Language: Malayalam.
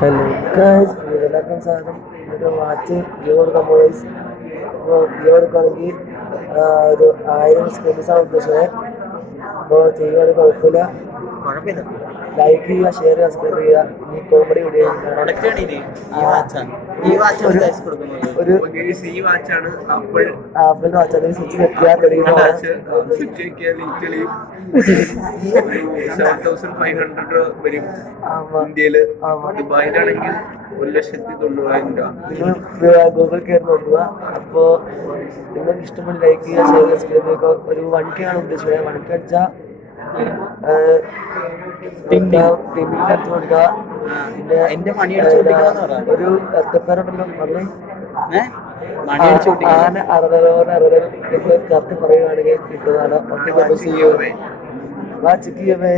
ഹലോ ഗൈസ്, എല്ലാവർക്കും സ്വാഗതം. ഒരു വാച്ച് ഗിവ് കൊടുക്കാൻ പോയി. അപ്പോൾ ഗിവ് കൊടുക്കുകയാണെങ്കിൽ ഒരു 1000 സ്ക്രീൻസാണ് ഉദ്ദേശിച്ചത്. അപ്പോൾ ചെയ്യുവാണെങ്കിൽ കുഴപ്പമില്ല. ലൈക്ക് ചെയ്യുക, ഷെയർ ചെയ്യുക, സബ്സ്ക്രൈബ് ചെയ്യുക. ഇനി കോമഡി വീഡിയോ ഒരു ആപ്പിളിൻ്റെ വാച്ചാണ്. സ്വിച്ച് വെക്കാൻ തെളിയുന്നതാണ്. 7,500 വരും ഇന്ത്യയില്. ദുബായിലാണെങ്കിൽ 1,90,000 രൂപ. നിങ്ങൾ ഗൂഗിൾ കയറി നോക്കുക. അപ്പോൾ നിങ്ങൾക്ക് ഇഷ്ടപ്പെട്ട ലൈക്ക് ചെയ്യുക, ഷെയർ ചെയ്യുക, സബ്സ്ക്രൈബ് ചെയ്യുക. ഒരു 1K ആണ് ഉദ്ദേശിച്ചത്. 1K അടിച്ചാൽ അടിച്ചു കൊടുക്കുക. പിന്നെ ഒരു എത്തപ്പേരുണ്ടല്ലോ പറഞ്ഞേ, ആന 60 നിങ്ങൾ കറക്റ്റ് പറയുകയാണെങ്കിൽ കിട്ടുന്നതാണ്. വാച്ച് ചെയ്യവേ.